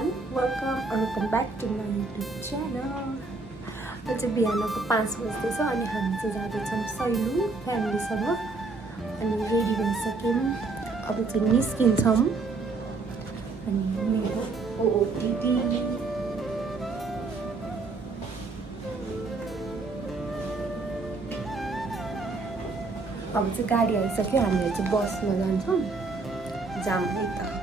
everyone, welcome back to my YouTube channel. आज बिहानको 5 बज्दैछ अनि हामी चाहिँ जाँदैछौँ सैलुङ फ्यामिलीसँग अनि रेडी भइसक्यौँ अब चाहिँ निस्किन्छौँ अनि मेरो ओटिटी अब चाहिँ गाडी आइसक्यो हामीहरू चाहिँ बसमा जान्छौँ जाम है त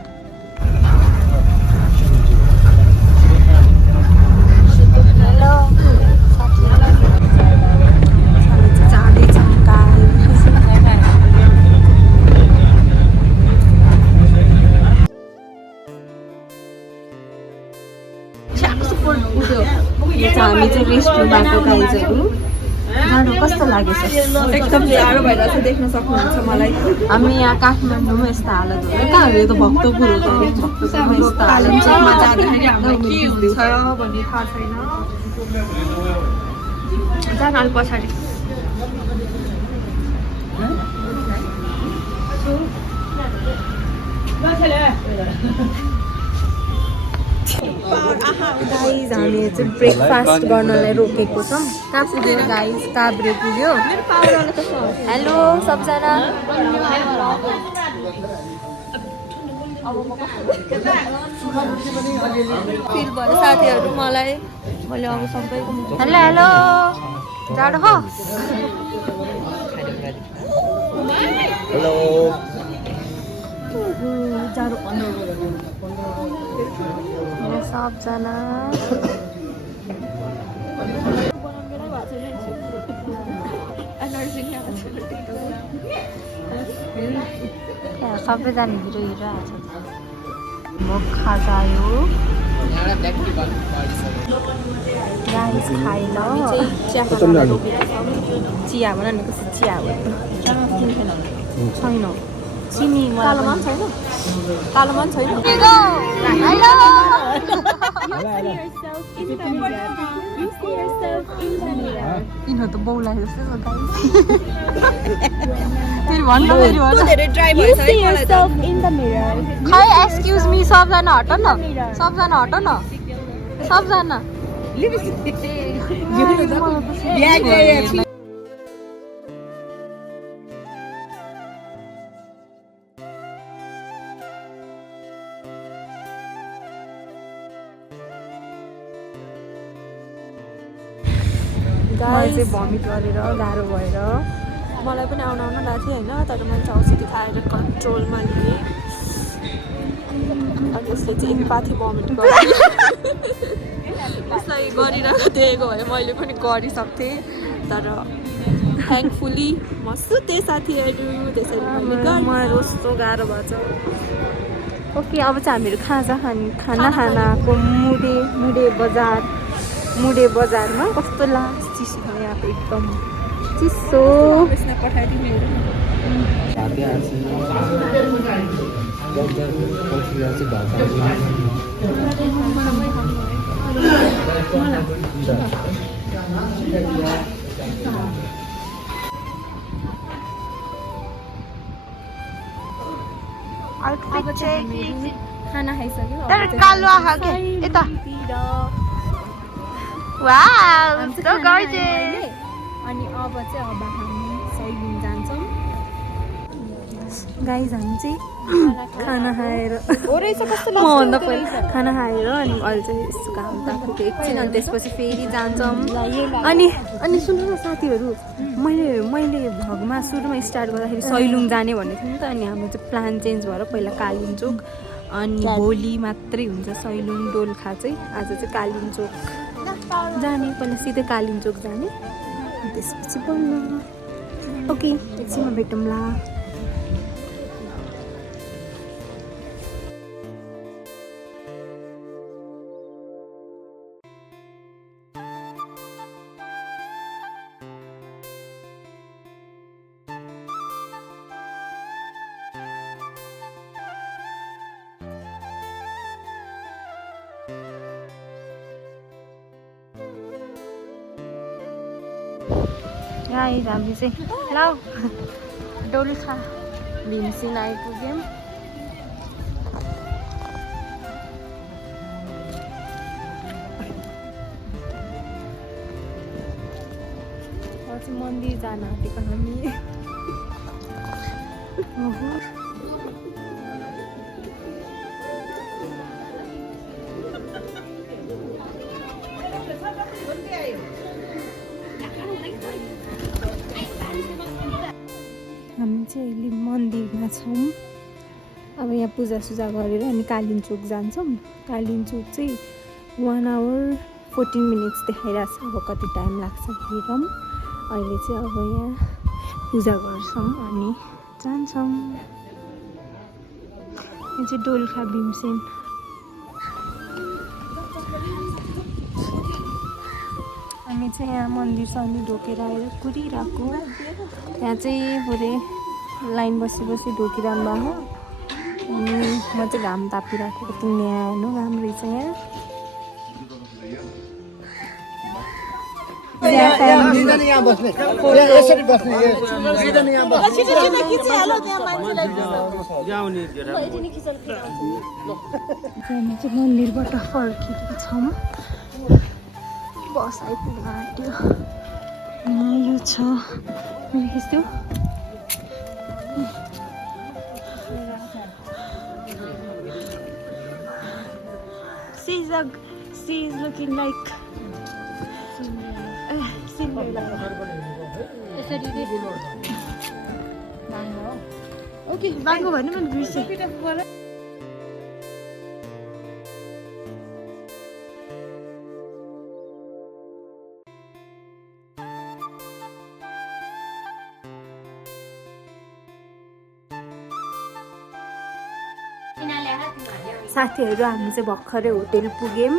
हामी चाहिँ रेस्टुरेन्ट बाटो गाइजहरू जानु कस्तो लागेछ एकदम जाडो भइरहेको छ देख्न सक्नुहुन्छ मलाई हामी यहाँ काठमाडौँमा यस्तो हालत हो कहाँ हो यो त भक्तपुर हो भक्तपुरमा यस्तो हालत जाँदाखेरि हामीलाई के हुन्छ भन्ने थाहा छैन जानु अलिक पछाडि गाइज हामी चाहिँ ब्रेकफास्ट गर्नलाई रोकेको छौँ कहाँ पुग्यो गाइज काभ्रे पुग्यो हेलो सबजना फिल भयो साथीहरू मलाई मैले अब सबैको हेलो हेलो जाडो हो हेलो जाडो सबजना सबैजना हिरो हिरो आएको छ म खाजायो गाइस खाइल चिया भन न कस्तो चिया छैन चिनी कालोमा पनि छैन कालोमा पनि छैन यिनीहरू त बौला जस्तै छ खै एक्सक्युज मी सबजना हट न सबजना हट न सबजना गाई चाहिँ भमिट गरेर गाह्रो भएर मलाई पनि आउन लाग्थ्यो होइन तर मैले चाहिँ औषधि खाएर कन्ट्रोलमा लिएँ अनि उसले चाहिँ एकपाथी भमिट गरेँ उसलाई गरिरहेको देखेको भए मैले पनि गरिसक्थेँ तर थ्याङ्कफुली म सुतेँ साथीहरू त्यसरी मलाई कस्तो गाह्रो भएछ ओके अब चाहिँ हामीहरू खाना खानाको मुडे बजारमा कस्तो लास्ट चिसो छ यहाँ एकदम चिसो खाना खाइसक्यो कालो आँखा के यता वाउ सो गॉर्जियस अनि अब चाहिँ हामी सैलुङ जान्छौँ गाइज हामी चाहिँ खाना खाएर भन्दा पहिला खाना खाएर अनि अहिले चाहिँ यस्तो काम ताकेको एकछिन अनि त्यसपछि फेरि जान्छौँ अनि सुन्नु न साथीहरू मैले भ्लगमा सुरुमा स्टार्ट गर्दाखेरि सैलुङ जाने भनेको थिएँ नि त अनि हाम्रो चाहिँ प्लान चेन्ज भएर पहिला कालिम्चोक अनि भोलि मात्रै हुन्छ सैलुङ दोलखा चाहिँ आज चाहिँ कालिम्चोक जाने पहिला सिधै कालिम्चोक जाने त्यसपछि बन्द ओके एकछिनमा भेटौँला गाइस हामी चाहिँ ल दोलखा भीमसिन आइपुग्यौँ मन्दिर जान आँटेको हामी हामी चाहिँ अहिले मन्दिरमा छौँ अब यहाँ पूजासुजा गरेर अनि कालिम्चोक जान्छौँ कालिम्चोक चाहिँ 1 hour 14 minutes देखाइरहेको छ अब कति टाइम लाग्छ हेरौँ अहिले चाहिँ अब यहाँ पूजा गर्छौँ अनि जान्छौँ यो चाहिँ डोल्खा भीमसेन हामी चाहिँ यहाँ मन्दिरसम्म ढोकेर आएर कुरिरहेको यहाँ चाहिँ पुरै लाइन बसी बसी ढोकिरहनु भएको अनि म चाहिँ घाम तापिरहेको तिमी यहाँ हेर्नु राम्रो रहेछ यहाँ बस्ने यसरी बस्ने हामी चाहिँ मन्दिरबाट फर्किएको छौँ बस आइपुग्नु आँट्यो यो छ यस्तो she is looking like okay बाङ्गो भन्नु मैले बिर्सेँ साथीहरू हामी चाहिँ भर्खरै होटेल पुग्यौँ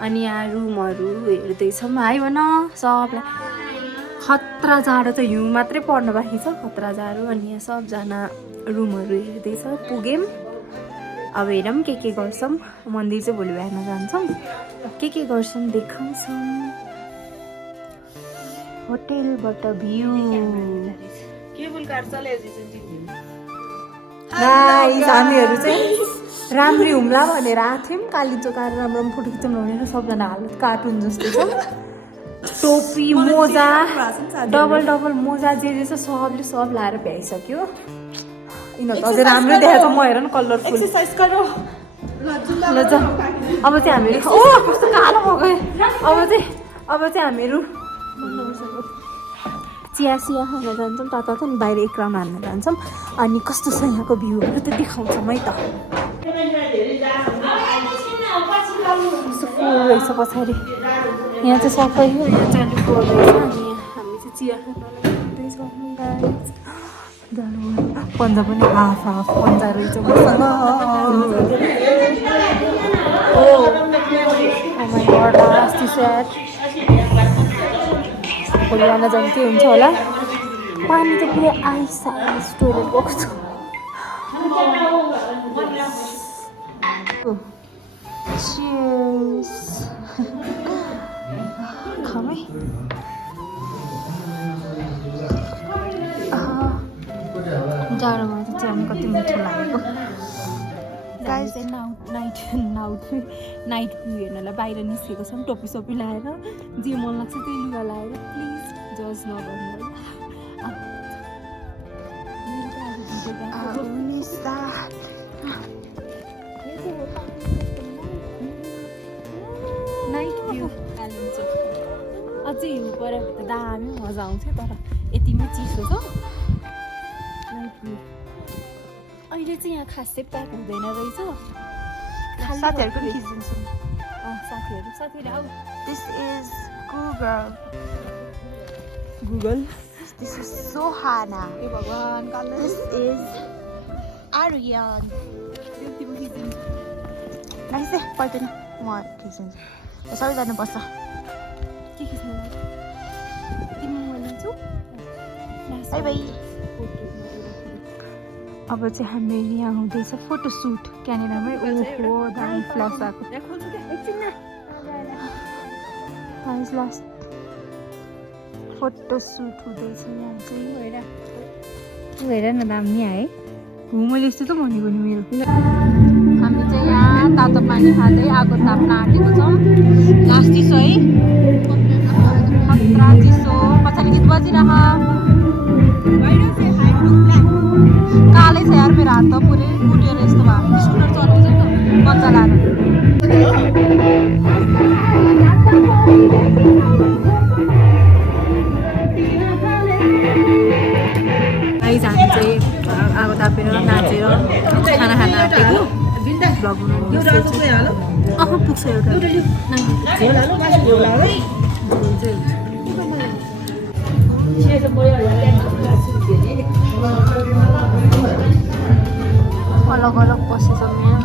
अनि यहाँ रुमहरू हेर्दैछौँ है भन सबलाई खतरा जाडो त हिउँ मात्रै पर्नु बाँकी छ खतरा जाडो अनि यहाँ सबजना रुमहरू हेर्दैछ पुग्यौँ अब हेरौँ के गर्छौँ मन्दिर चाहिँ भोलि बिहान जान्छौँ के गर्छौँ देखाउँछौँ होटेलबाट भ्यू हामीहरू चाहिँ राम्री हुम्ला भनेर आएको थियौँ कालिम्चोक आएर राम्रो फोटो खिचौँ भनेर सबजना हालत कार्टुन जस्तो छ टोपी मोजा डबल मोजा जे छ सबले सब लाएर भ्याइसक्यो यिनीहरू अझै राम्रो देखाएको छ म हेर न कलरफुल ल जा अब चाहिँ हामीहरू कस्तो कालो भएको अब चाहिँ हामीहरू चिया खान जान्छौँ तता त नि बाहिर एक राउन्ड हान्न जान्छौँ अनि कस्तो छ यहाँको भ्यूहरू त देखाउँछौँ है त कस्तो फुल रहेछ पछाडि यहाँ चाहिँ सबै यहाँ चालु फुल रहेछ अनि हामी चाहिँ चिया खान जाँदैछौँ पन्जा पनि हाफ पन्जा रहेछ भोलि बिहान झन् के हुन्छ होला पानी त पुरै आइस टोइलेट गएको छ Cheers. खाऊ है जाडोमा चाहिँ अनि कति मिठो लागेको गाइस नाइट भ्यू हेर्नलाई बाहिर निस्केको छौँ टोपी सोपी लगाएर जे मन लाग्छ त्यही लुगा लगाएर प्लिज जज नगर्नु नाइट भ्यू कालिम्चोक अझै हिउँ पऱ्यो भने त दामी मजा आउँथ्यो तर यतिमै चिसो छ नाइट भ्यू अहिले चाहिँ यहाँ खासै प्याक हुँदैन रहेछ साथीहरू पनि खिचिदिन्छौँ साथीहरू आऊ This is Google This is Sohana. ए भगवान कालो This is Aryan. नाइसे पर्दैन म खिचिदिन्छु सबैजना बस्छ के खिच्नु तिमी बोल्छु बाई बाई अब चाहिँ हामी यहाँ हुँदैछ फोटो सुट क्यानाडामै ओहो दामी फ्ल्यास आएको लास्ट फोटो सुट हुँदैछ यहाँ चाहिँ हेर न दामी आए मैले यस्तो त भनेको नि मेरो हामी चाहिँ यहाँ तातो पानी खाँदै आगो ताप्न आँटेको छौँ लास्टी छ है खतरा चिसो पछाडि गीत बजिरह कालै छ यार मेरो हात त पुरै उठेर यस्तो भयो स्कुटर चलाउँछ नि मजा लाएर गाइस हामी चाहिँ आगो तापेर नाचेर खाना खान आँटेको भ्लग बनाउनु पुग्छ अलग अलग बसेछौँ यहाँ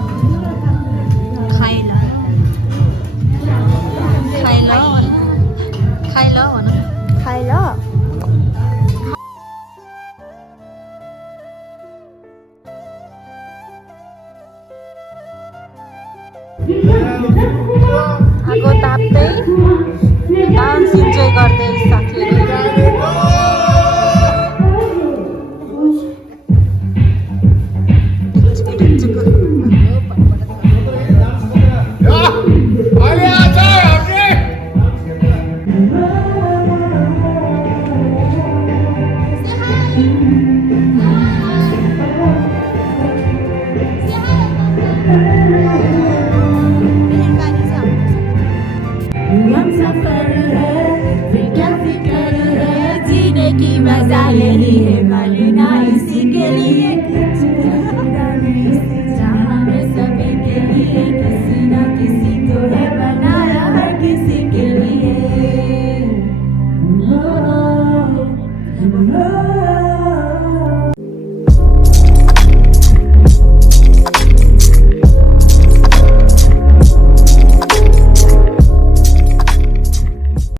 खाइल आगो ताप्दै डान्स इन्जोय गर्दै साथीहरू